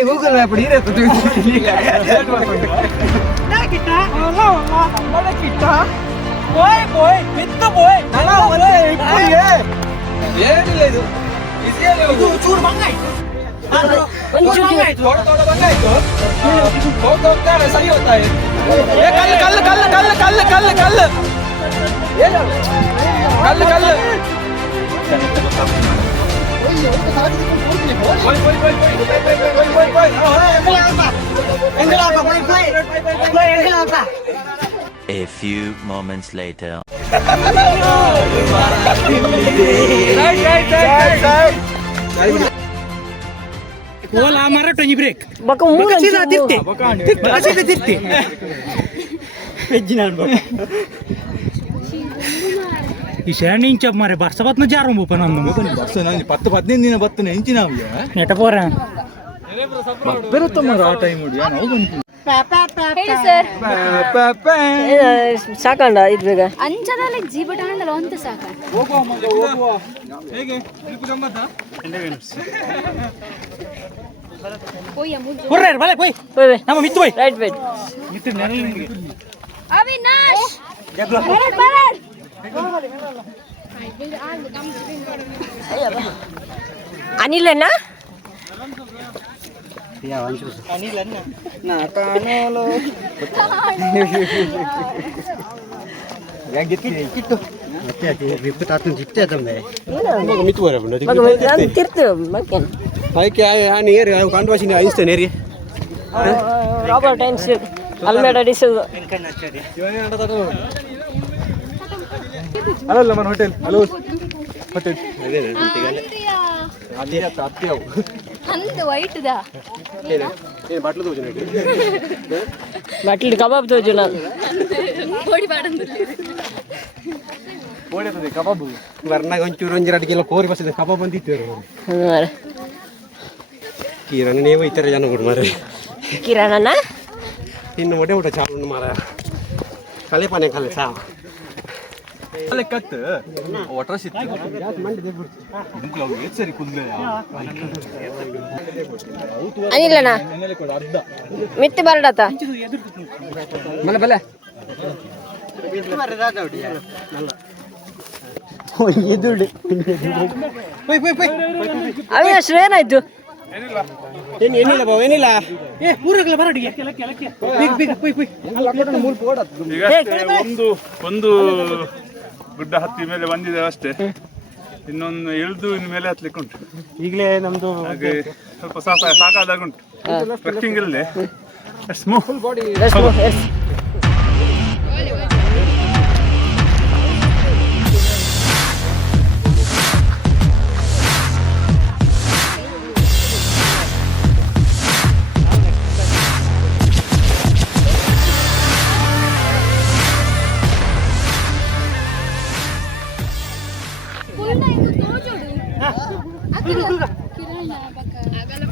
Google Map diretto tu. Nah kita, Allah, mana kita? Boy, itu boy. Nana, mana ibu ya? ಏನಿಲ್ಲ ಇದು ಇದು ಚೂರು ಬಂಗ ಆಯ್ತು ಥೋಡ ಬಂಗ ಆಯ್ತು ಹೋಗ್ತಾ ಸರಿ ಹೋಗ್ತಾ ಇದೆ ಕಲ್ಲು ಏನು ಕಲ್ಲು A few moments later. Bola marah tu break. Baka mulan Sila tirti. Sila tirti. Pejinan bak. ಈ ಶರಣಿ ಇಂಚಪ್ ಮಾರೆ ಬರ್ಸಬತ್ನ ಜಾರು ಮೂಪನ ಅಂದು ಬಸ್ ನಾನು 10-15 ದಿನ ಬತ್ತನೆ ಇಂಚಿನಾವ್ಯ ನೆಟ ಪೋರ ಬರುತ್ತ ಮಾರ ಆ ಟೈಮ್ ನೋಡಿ ನಾವು ಬಂತು ಹೇಳಿ ಸರ್ ಸಾಕಂಡ ಇದು ಬೇಗ ಅಂಚದಲ್ಲಿ ಜೀಬಟಾನಂದಲ್ಲ ಅಂತ ಸಾಕ ಹೋಗುವ ಹೇಗೆ ಟ್ರಿಪ್ ಗಮ್ಮತ್ತಾ ಹೋಯ್ಯ ಮುದ್ದು ಕೊರ್ರೆ ಬಲೆ ಹೋಯ್ ನಮ್ಮ ಮಿತ್ತು ಹೋಯ್ ರೈಟ್ ವೇಟ್ ಮಿತ್ತು ನೆರಳು ನಿಮಗೆ ಅವಿನಾಶ್ ಬರಡ್ ಅನಿಲಣ್ಣ ರಾಬರ್ಟ್ ಐನ್ಸ್ಟೈನ್ ಅಲ್ಮೇಡ ಡಿಸೂಜ ಅಲ್ಲ ಮನ ಹೋಟೆಲ್ ಹಲೋ ಹೋಟೆಲ್ ಅದೇ ಅದೇ ಅತ್ಯಾವು ಅಂದ ವೈಟ್ ದಾ ಏನು ಬಾಟ್ಲು ತೋಜನ ಬಾಟ್ಲಿ ಕಬಾಬ್ ತೋಜನ ಕೋಡಿ ಬಾಡಂದು ಓಡತದೆ ಕಬಾಬ್ ವರ್ನಾಗ ಒಂಚೂರು ಒಂಜೆರಡು ಕೋರಿ ಬಸದೆ ಕಬಾಬ್ ಬಂದಿತ್ತು ಕಿರಣ ನೀವು ಈ ಥರ ಜನ ಕೊಡು ಮಾರ ಕಿರಣನ ಇನ್ನು ಒಡೆ ಊಟ ಚಾಲು ಮಾರ ಕಲೆ ಪಾನೆ ಕಲೆ ಸಾ ಅಲ್ಲ ಕತ್ ವಾಟರ್ ಸಿತ್ತು ಸರಿ ಕುದ್ಲೆ ಅನಿಲಣ್ಣ ಮಿತ್ತಿ ಬರಡತ ಮನೆ ಬಲೆ ಅವಿನಾಶ್ ಏನಾಯ್ತು ಏನಿಲ್ಲ ಬಾವ ಏನಿಲ್ಲ ಏ ಊರಗಲ ಬರಡಿಗೆ ಒಂದು ಗುಡ್ಡ ಹತ್ತಿ ಮೇಲೆ ಬಂದಿದೆ ಅಷ್ಟೇ, ಇನ್ನೊಂದು ಇಳಿದು ಇನ್ನು ಮೇಲೆ ಹತ್ಲಿಕ್ಕೆ ಉಂಟು. ಈಗಲೇ ನಮ್ದು ಹಾಗೆ ಸ್ವಲ್ಪ ಸಾಕಾದಾಗ ಉಂಟು ಟ್ರೆಕ್ಕಿಂಗ್ ಇಲ್ಲದೆ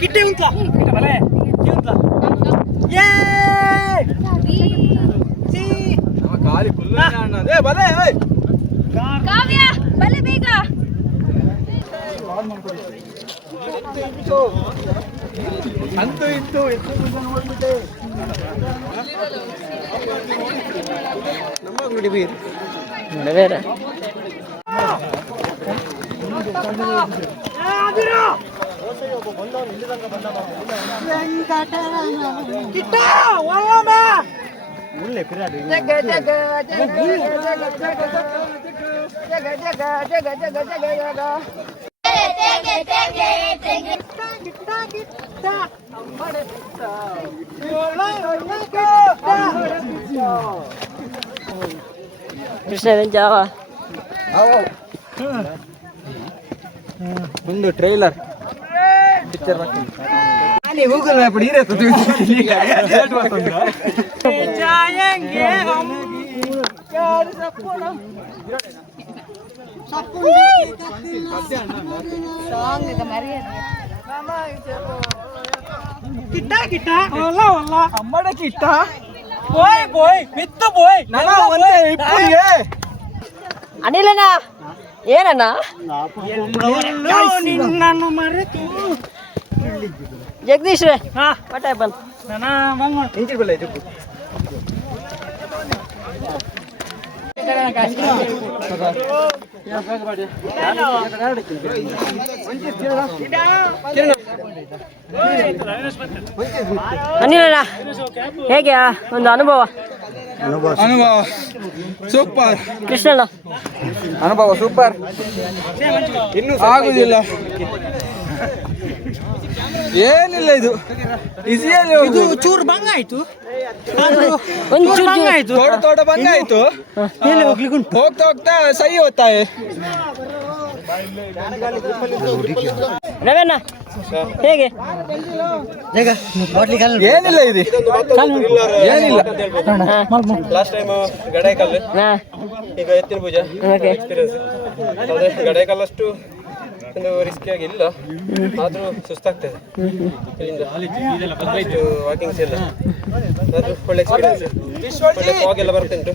ಕಿಟ್ಟೆ ಉಂಟಾ ಬಲೆ ಉಂಟಾ ಖಾಲಿ ಫುಲ್ ಏ ಬಲೆ ಕಾವ್ಯ ಬಲೆ ಬೇಗ ಅಂತೂ ಇತ್ತು ನೋಡ್ಬಿಟ್ಟೆ ನಮ್ಮ ಗುಡಿ ಬೀರ್ ಬೇರೆ ಜಾವ ಒಂದು ಟ್ರೈಲರ್ ಪಿಕ್ಚರ್ ಬರ್ತೀನಿ ಗೂಗಲ್ ಮ್ಯಾಪ್ ಇರತ್ತೆ ಕಿಟ್ಟ ಒಲ್ಲ ಅಮ್ಮಡ ಕಿಟ್ಟ ಬಾಯ್ ಮಿತ್ತು ಬಾಯ್ ಅನಿಲಣ್ಣ ಏನಣ್ಣ ನಿನ್ನನ್ನು ಮರೆತು ಜಗದೀಶ್ ಹಾ ವಾಟ್ ಹ್ಯಾಪನ್ ನಾನಾ ಮಂಗ ಇಂಚಿ ಬಲ್ಲ ಇದು ಅನಿಲಣ್ಣ ಹೇಗೆ ಒಂದು ಅನುಭವ ಅನುಭವ ಸೂಪರ್ ಕೃಷ್ಣಣ್ಣ ಅನುಭವ ಸೂಪರ್ ಇನ್ನೂ ಆಗುದಿಲ್ಲ ಏನಿಲ್ಲ ಇದು ಈಸಿಯಲ್ಲಿ ಇದು ಚೂರು ಭಂಗ ಆಯ್ತು ಒಂಚೂರು ಭಂಗ ಆಯ್ತು ತೋಟ ಭಂಗ ಆಯ್ತು ಹೋಗ್ತಾ ಹೋಗ್ತಾ ಸೈ ಹೋಗ್ತಾವೆ ರವಣ್ಣ ಹೇಗೆ ಏನಿಲ್ಲ ಇದು ಏನಿಲ್ಲ ಲಾಸ್ಟ್ ಟೈಮ್ ಗಡಾಯಿಕಲ್ಲು ಹಾ ಈಗ ಎತ್ತಿನ ಪೂಜೆ ಓಕೆ ಎಕ್ಸ್ಪೀರಿಯನ್ಸ್ ಅದೇ ಗಡಾಯಿಕಲ್ಲಷ್ಟು ಒಂದು ರಿಸ್ಕಿ ಆಗಿಲ್ಲ ಆದರೂ ಸುಸ್ತಾಗ್ತದೆ ಇಲ್ಲಿಂದ ವಾಕಿಂಗ್ಸ್ ಎಲ್ಲ ಅದು ಒಳ್ಳೆ ಎಕ್ಸ್ಪೀರಿಯನ್ಸ್ ಒಳ್ಳೆ ಫಾಗ್ ಎಲ್ಲ ಬರ್ತುಂಟು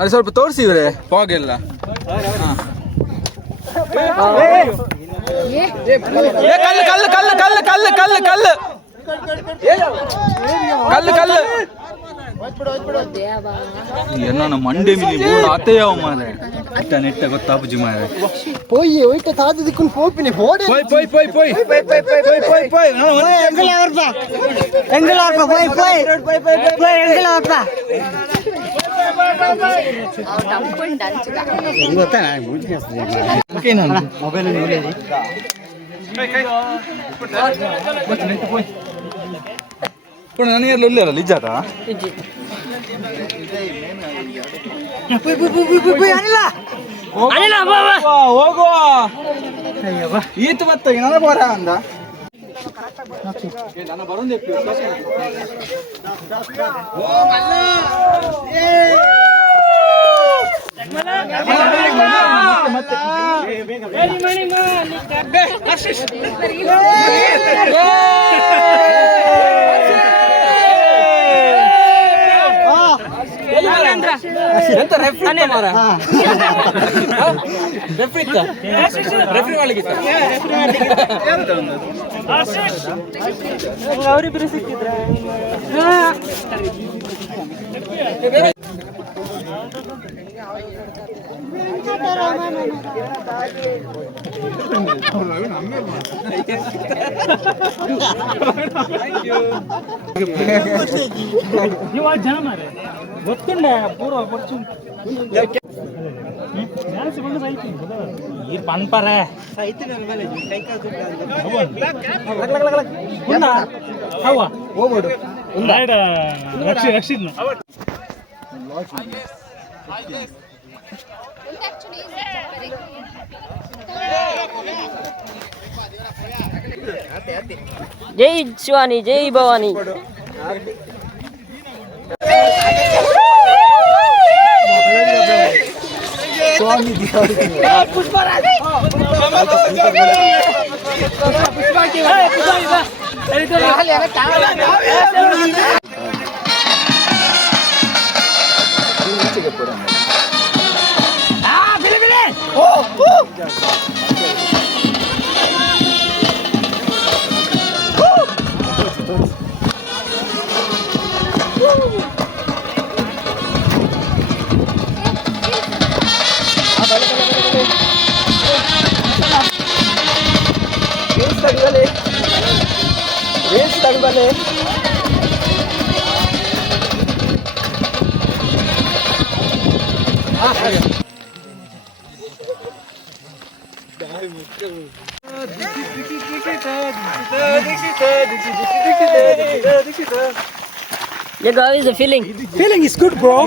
ಅದು ಸ್ವಲ್ಪ ತೋರಿಸಿ ಇವ್ರೆ ಫಾಗ್ ಎಲ್ಲ ಕಲ್ಲು ಕಲ್ಲು ಕಲ್ಲು ಕಲ್ಲು ಕಲ್ಲು ಕಲ್ಲು ಕಲ್ಲು ಕಲ್ಲು ಕಲ್ಲು ಎನ್ನ ಮಂಡೆ ಮಿಲಿ ಬೋರ್ಡ್ ಆತೆಯವ ಮಾರೆ ಅಟ್ಟ ನೆಟ್ಟ ಗೊತ್ತಾಪುಜಿ ಮಾರೆ போய் போயிட்டு தாத்து திக்குன்னு போப்பினே போடு போய் போய் போய் போய் போய் எங்கல வரப்பா போய் போய் போய் எங்கல வரப்பா ಗೊತ್ತಾ ನಾನು ಓಕೆ ನಾನು ಮೊಬೈಲ್ ನೋಡಿದೆ ಪುಣ ನನಗೆ ಒಳ್ಳೆಯಲ್ಲ ನಿಜಾಟ ಅನಿಲ ಹೋಗುವ ಈತ ಬತ್ತ ನನ್ನ ಬರ ಅಂದ ನನ್ನ ಬರೋದೇ ಎಂತ ರೆಫ್ರಿ ಮಾರ ರೆಫ್ರಿ ರೆಫ್ರಿ ಮಾಡ್ಲಿಕ್ಕೆ ಅವರಿಬ್ಬರು ಸಿಕ್ಕಿದ್ರ ನೀವು ಜನ ಮಾರೆ ಗೊತ್ತುಂಡ ಪೂರ್ವ ಕೊಡ್ಚು ಈ ಪನ್ಪರೆ ಹೋಗ್ಬೋದು ರಕ್ಷಿದ್ನು ಜೈ Shivani Jai Bhavani Jago, how is the feeling? Feeling is good, bro.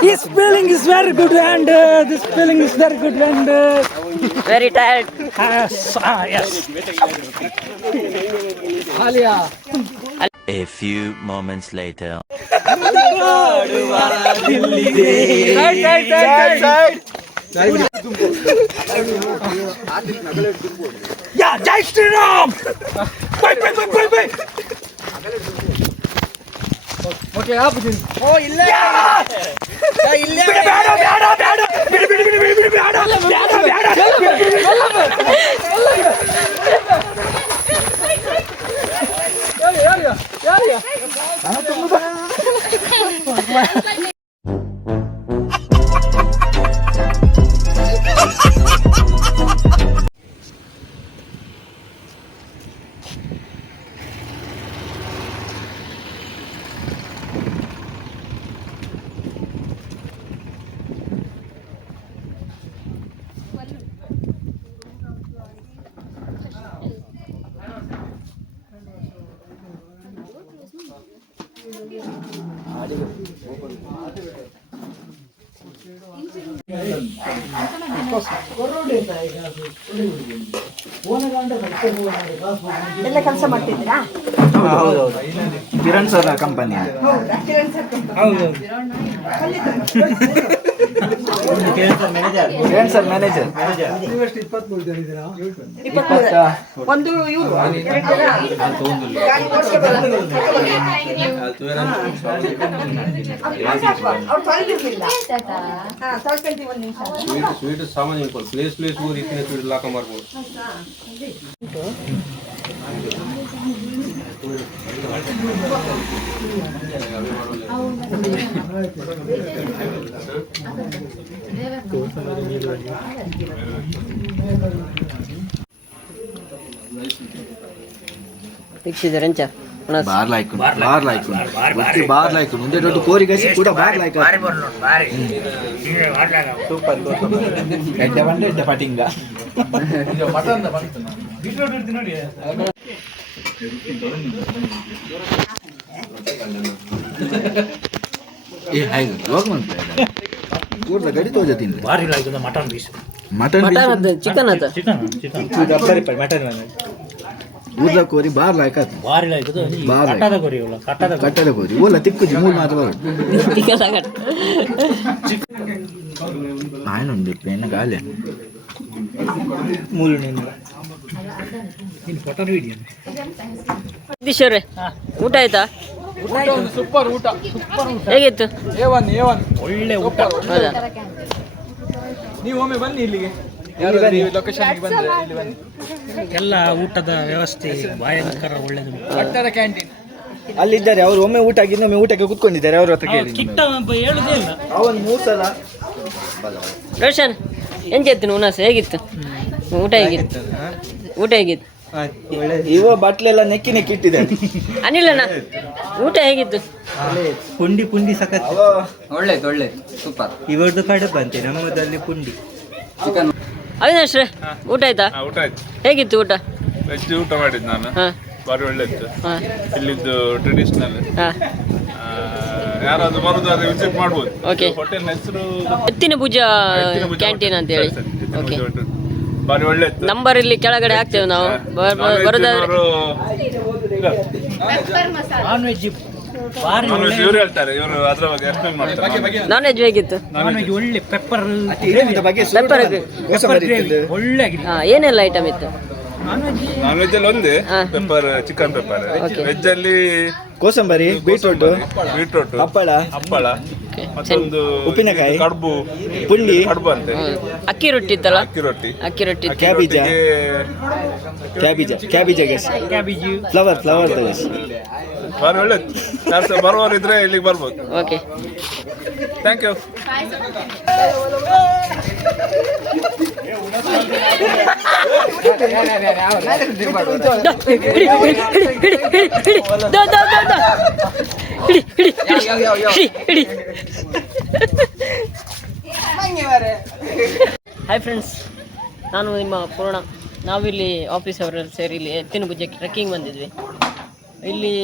His feeling is very good, and this feeling is very good, and Very tired. yes. A few moments later. Side. Yeah, Jai Shri Ram. Bye. Okay, up with him. Oh, illa. Illa. ಎಲ್ಲ ಕೆಲಸ ಮಾಡ್ತಿದ್ದೀರಾ? Kiran sir company. Kiran sir manager. 23 ಒಂದು ಇವರು ಗಾಡಿ ಓಡಿಸ್ಕೊಂಡು ಅವ್ರು ತೊಳೆದಿರ್ಲಿಲ್ಲ. ತೊಳ್ಕೊಂತೀವಿ ಒಂದು ನಿಮಿಷ. Sweet ಸಾಮಾನ್ಯ ಪ್ಲೇಸ್ ಊರು ಇತ್ತಿನ ಸ್ವೀಟ್ ಲಾಕ ಮಾಡ್ಬೋದು. ವೀಕ್ಷಿಸಿದ್ರಂಚ ಬಾರ್ ಲೈಕ್ ಮುಂದೆ ದೊಡ್ಡ ಕೋರಿಗಸಿ ಕೂಡ ಬಾರ್ ಲೈಕ್ ಎಡ್ಡೆ ಬಂಡೆ ಎಡ್ಡೆ ಪಟಿಂಗ ಕೂರ್ದ ಗಡಿ ತೋಜ ತಿಂದು ಮಟನ್ ಚಿಕನ್ ಆತ ಊರ್ಲ ಕೋರಿ ಬಾರ್ ಲಾಯ್ಕ ಕಟ್ಟದ ಕೋರಿ ಓಲ ತಿಕ್ಕುಜಿ ಮೂರು ಮಾತ್ರ ಆಯ್ನುಂಡು ಪೇನ ಗಾಲಿ ಜಗದೀಶ್ವರೇ ಊಟ ಆಯ್ತಾ? ಸೂಪರ್ ಊಟ. ಹೇಗಿತ್ತು? ಒಳ್ಳೆ ಊಟ. ಹೌದಾ? ನೀವು ಒಮ್ಮೆ ಬನ್ನಿ ಇಲ್ಲಿಗೆ, ಲೊಕೇಶನ್ಗೆ ಬಂದ್ರೆ ಇಲ್ಲಿ ಬನ್ನಿ. ಎಲ್ಲ ಊಟದ ವ್ಯವಸ್ಥೆ ಭಯಂಕರ ಒಳ್ಳೆದು. ಕಟ್ಟಡ ಕ್ಯಾಂಟೀನ್ ಅಲ್ಲಿದ್ದಾರೆ ಅವರು. ಒಮ್ಮೆ ಊಟ ಆಗಿ ಇನ್ನೊಮ್ಮೆ ಊಟಕ್ಕೆ ಕುತ್ಕೊಂಡಿದ್ದಾರೆ. ಅವ್ರ ಹತ್ರ ಕೇಳಿ. ಕಿಟ್ಟ ಹೇಳುದೇ ಇಲ್ಲ. ಅವನ್ 3 ಸಲ ರೋಷನ್ ಎಂಜೆತ್ತು ಉನಾಸ ಹೇಗಿತ್ತು? ಊಟ ಹೇಗಿತ್ತು? ಊಟ ಹೇಗಿತ್ತು? ಇವ ಬಟ್ಲೆಲ್ಲ ನೆಕ್ಕಿ ಇಟ್ಟಿದ್ದಾರೆ. ಅನಿಲಣ್ಣ ಊಟ ಹೇಗಿತ್ತು? ಪುಂಡಿ ಸಖತ್ ಒಳ್ಳೆ ಸೂಪರ್. ಇವರದ್ದು ಕಡೆ ಬಂತೆ, ನಮ್ಮದಲ್ಲಿ ಪುಂಡಿ. ಅವಿನಾಶ್ರೇ ಊಟ ಆಯ್ತಾ? ಊಟ ಆಯ್ತು. ಹೇಗಿತ್ತು ಊಟ? ವೆಜ್ ಊಟ ಮಾಡಿದ್ದು ನಾನು. ಹಾ ಬಾರಿ ಒಳ್ಳೆ ಇತ್ತು. ಹಾ ಇಲ್ಲಿದ್ದು ಟ್ರೆಡಿಷನಲ್. ಹಾ ಯಾರಾದ್ರೂ ಬರುದಾದ್ರೆ ವಿಸಿಟ್ ಮಾಡ್ಬೋದು. ಓಕೆ. ಹೋಟೆಲ್ ಹೆಸರು ಎತ್ತಿನ ಭುಜ ಕ್ಯಾಂಟೀನ್ ಅಂತ ಹೇಳಿ. ಓಕೆ. ಬಾರಿ ಒಳ್ಳೆ ಇತ್ತು. ನಂಬರ್ ಇಲ್ಲಿ ಕೆಳಗಡೆ ಹಾಕ್ತೇವೆ ನಾವು. ಬರೋದಾದ್ರೆ ನಾನ್ ವೆಜ್ ಭಾರಿ ಇವ್ರು ಹೇಳ್ತಾರೆ, ಇವರು ಅದ್ರ ಬಗ್ಗೆ ಎಕ್ಸ್ಪ್ಲೇನ್ ಮಾಡ್ತಾರೆ. ನಾನ್ ವೆಜ್ ಹೇಗಿತ್ತು? ನಾನ್ ವೆಜ್ ಒಳ್ಳೆ ಪೆಪ್ಪರ್ ಒಳ್ಳೆ ಆಗಿದೆ. ಏನೆಲ್ಲ ಐಟಮ್ ಇತ್ತು? ನಾನ್ ವೆಜ್ ಅಲ್ಲಿ ಒಂದೇ ಹಾ. Pepper, chicken pepper. Okay. Veg ಅಲ್ಲಿ ಕೋಸಂಬರಿ, ಬೀಟ್ರೂಟ್, ಹಪ್ಪಳ, ಮತ್ತೊಂದು ಉಪ್ಪಿನಕಾಯಿ, ಕಡುಬು, ಪುಂಡಿ, ಕಡುಬು ಅಂತೆ, ಅಕ್ಕಿ ರೊಟ್ಟಿ ಇತ್ತಲ್ಲ? ಅಕ್ಕಿ ರೊಟ್ಟಿ, ಅಕ್ಕಿ ರೊಟ್ಟಿ ಇತ್ತು. ಕ್ಯಾಬೇಜ್, ಕ್ಯಾಬೇಜ್, ಫ್ಲವರ್ ಬಾರಿ ಒಳ್ಳೆ ಇತ್ತು. ಬರುವವರು ಇದ್ರೆ ಇಲ್ಲಿಗೆ ಬರ್ಬೋದು. Okay. Thank you. Hi friends, ನಾನು ನಿಮ್ಮ ಪೂರ್ಣ. ನಾವಿಲ್ಲಿ ಆಫೀಸ್ ಅವರೆಲ್ಲ ಸೇರಿ ಇಲ್ಲಿ ಎತ್ತಿನ ಭುಜಕ್ಕೆ ಟ್ರೆಕ್ಕಿಂಗ್ ಬಂದಿದ್ವಿ. ಇಲ್ಲಿ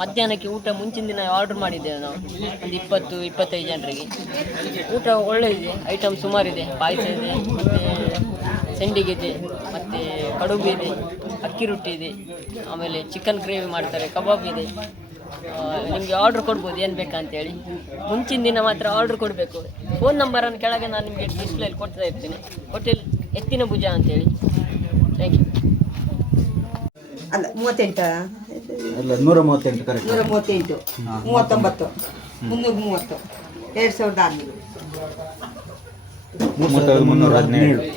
ಮಧ್ಯಾಹ್ನಕ್ಕೆ ಊಟ ಮುಂಚಿನ ದಿನ ಆರ್ಡರ್ ಮಾಡಿದ್ದೇವೆ ನಾವು, ಒಂದು 20-25 ಜನರಿಗೆ. ಊಟ ಒಳ್ಳೆ ಇದೆ, ಐಟಮ್ ಸುಮಾರಿದೆ. ಪಾಯಸ ಇದೆ, ಮತ್ತು ಸೆಂಡಿಗೆ ಇದೆ, ಮತ್ತು ಕಡುಬು ಇದೆ, ಅಕ್ಕಿ ರೊಟ್ಟಿ ಇದೆ, ಆಮೇಲೆ ಚಿಕನ್ ಗ್ರೇವಿ ಮಾಡ್ತಾರೆ, ಕಬಾಬ್ ಇದೆ. ನಿಮಗೆ ಆರ್ಡ್ರ್ ಕೊಡ್ಬೋದು ಏನು ಬೇಕಂತೇಳಿ. ಮುಂಚಿನ ದಿನ ಮಾತ್ರ ಆರ್ಡ್ರ್ ಕೊಡಬೇಕು. ಫೋನ್ ನಂಬರನ್ನು ಕೆಳಗೆ ನಾನು ನಿಮಗೆ ಡಿಸ್ಪ್ಲೇಲಿ ಕೊಡ್ತಾ ಇರ್ತೀನಿ. ಹೋಟೆಲ್ ಎತ್ತಿನ ಭುಜ ಅಂತೇಳಿ. Thank you. ಅಲ್ಲ 38 138 ಕರೆಕ್ಟ್. 138 39 330 2600 317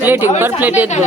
ಪ್ಲೇಟಿಗೆ ಪರ್ ಪ್ಲೇಟ್ ಎದ್ದು